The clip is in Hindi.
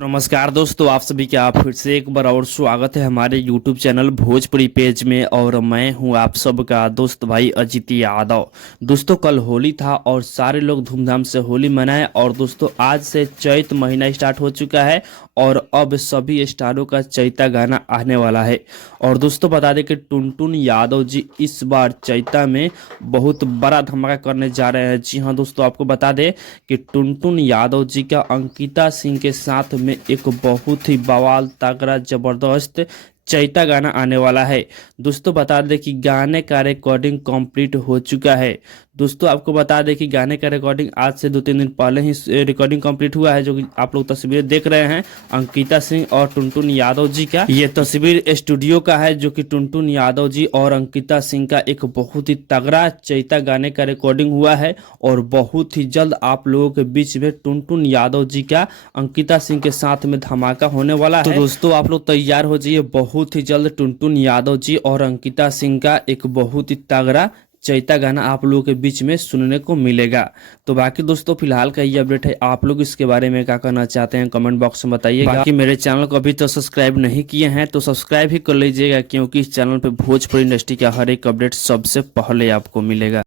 नमस्कार दोस्तों, आप सभी का फिर से एक बार और स्वागत है हमारे YouTube चैनल भोजपुरी पेज में। और मैं हूं आप सबका दोस्त भाई अजित यादव। दोस्तों, कल होली था और सारे लोग धूमधाम से होली मनाए। और दोस्तों, आज से चैत महीना स्टार्ट हो चुका है और अब सभी स्टारों का चैता गाना आने वाला है। और दोस्तों, बता दें कि टुनटुन यादव जी इस बार चैता में बहुत बड़ा धमाका करने जा रहे हैं। जी हाँ दोस्तों, आपको बता दें कि टुनटुन यादव जी का अंकिता सिंह के साथ में एक बहुत ही बवाल तगड़ा जबरदस्त चैता गाना आने वाला है। दोस्तों, बता दें कि गाने का रिकॉर्डिंग कंप्लीट हो चुका है। दोस्तों, आपको बता दें कि गाने का रिकॉर्डिंग आज से 2-3 दिन पहले ही रिकॉर्डिंग कंप्लीट हुआ है, जो कि आप लोग तस्वीर देख रहे हैं अंकिता सिंह और टुनटुन यादव जी का। ये तस्वीर स्टूडियो का है, जो कि टुनटुन यादव जी और अंकिता सिंह का एक बहुत ही तगड़ा चैता गाने का रिकॉर्डिंग हुआ है। और बहुत ही जल्द आप लोगों के बीच में टुनटुन यादव जी का अंकिता सिंह के साथ में धमाका होने वाला है। तो दोस्तों, आप लोग तैयार हो जाइए, बहुत ही जल्द टुनटुन यादव जी और अंकिता सिंह का एक बहुत ही तगड़ा चैता गाना आप लोगों के बीच में सुनने को मिलेगा। तो बाकी दोस्तों, फिलहाल का ये अपडेट है। आप लोग इसके बारे में क्या कहना चाहते हैं कमेंट बॉक्स में बताइएगा। बाकी मेरे चैनल को अभी तो सब्सक्राइब नहीं किए हैं तो सब्सक्राइब ही कर लीजिएगा, क्योंकि इस चैनल पे भोजपुरी इंडस्ट्री का हर एक अपडेट सबसे पहले आपको मिलेगा।